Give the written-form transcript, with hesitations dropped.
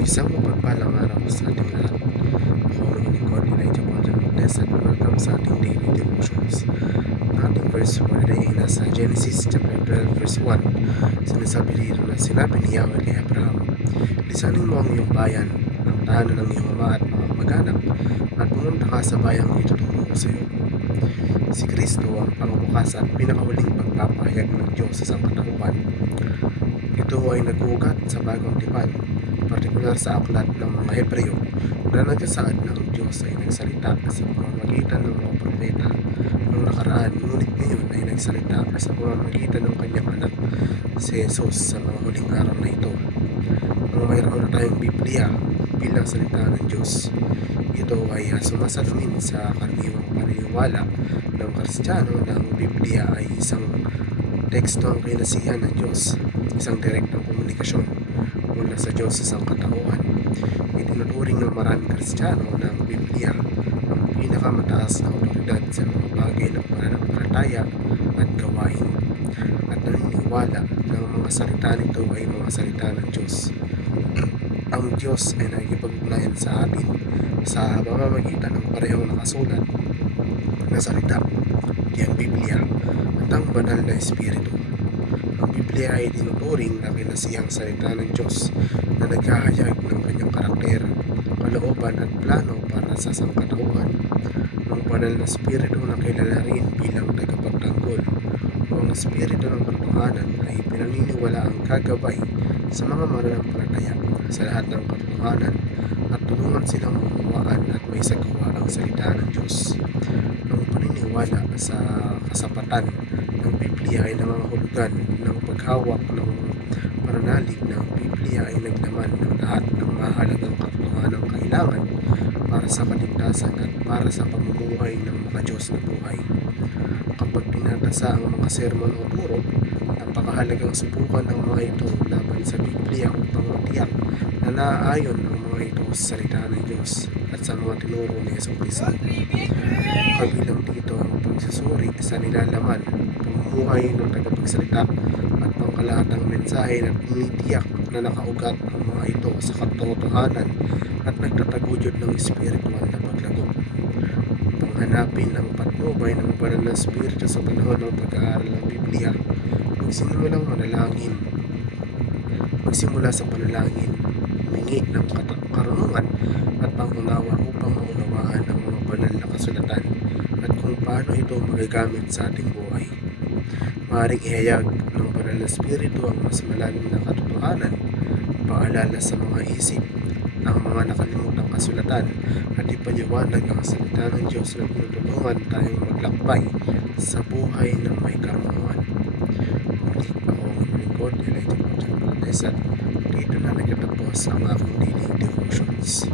Isang mapagpalang araw sa ating lahat. Ako ang inyong lingkod, Elijah Ponce Montes, at welcome sa ating daily devotions. Ang ating verse for today ay nasa Genesis chapter 12 verse 1. Sinasabi dito na sinabi ni Yahweh kay Abraham, lisanin mo ang iyong bayan, ang tahanan ng iyong ama at mga kamag-anak, at pumunta ka sa bayang ituturo ko sa iyo. Si Kristo ang pangbukas at pinakahuling pagpapahayag ng Diyos sa sangkatauhan. Ito ay nag-uugat sa bagong tipan, partikular sa aklat ng mga Hebreo, na nagsasaad ng Diyos ay nagsalita sa pamamagitan ng mga propeta noong nakaraan, ngunit ngayon ay nagsalita sa pamamagitan ng kanyang anak, si Jesus, sa mga huling araw na ito. Nang mayroon na tayong Biblia bilang salita ng Diyos, ito ay sumasalamin sa karaniwang paniniwala ng Kristiyano na ang Biblia ay isang teksto ang kinasihan ng Diyos, isang direktang komunikasyon mula sa Diyos sa sangkatauhan. Itinuturing ng maraming Kristiyano na ang Biblia ang pinakamataas na otoridad sa mga bagay ng pananampalataya at gawain, at naniniwala na ang mga salita nito ay mga salita ng Diyos. Ang Diyos ay nakikipag-ugnayan sa atin sa pamamagitan ng parehong nakasulat na salita, di ang Biblia at ang banal na Espiritu. Ang Biblia ay tinuturing na kinasihang salita ng Diyos na naghahayag ng kanyang karakter, kalooban at plano para sa sangkatauhan. Ang banal na Espiritu na kilala rin bilang tagapagtanggol o ang Espiritu ng katotohanan ay pinaniniwala ang gagabay sa mga mananampalataya sa lahat ng katotohanan at tulungan silang maunawaan at may sagawa ang salita ng Diyos. Ang paniniwala sa kasapatan ng Biblia ay nangangahulugan ng paghawak ng pananalig na ang Biblia ay naglaman ng lahat ng mahalagang katotohanang kailangan para sa kaligtasan at para sa pamumuhay ng mga Diyos na buhay. Kapag tinatasa ang mga sermon o turo, napakahalagang subukan ng mga ito laban sa Biblia upang matiyak na naaayon ang mga ito sa salita ng Diyos at sa mga tinuro ni Jesucristo. Kabilang dito ang pagsusuri sa nilalaman, pamumuhay ng tagapagsalita at pangkalahatang mensahe na tinitiyak na nakaugat ang mga ito sa katotohanan at nagtataguyod ng espiritual na paglago. Upang hanapin ang patnubay ng banal na espiritu sa panahon ng pag-aaral ng Biblia, magsimula sa panalangin, humingi ng karunungan at pangunawa upang maunawaan ang mga banal na kasulatan at kung paano ito magagamit sa ating buhay. Maaaring ihayag ng banal na espiritu ang mas malalim na katotohanan, paalala sa mga isip ang mga nakalimutang kasulatan at ipaliwanag ang salita ng Diyos na tinutulungan tayong maglakbay sa buhay ng may karunungan. Muli ako ang inyong lingkod, Elijah Ponce Montes, at dito na nagtatapos ang aking daily devotions.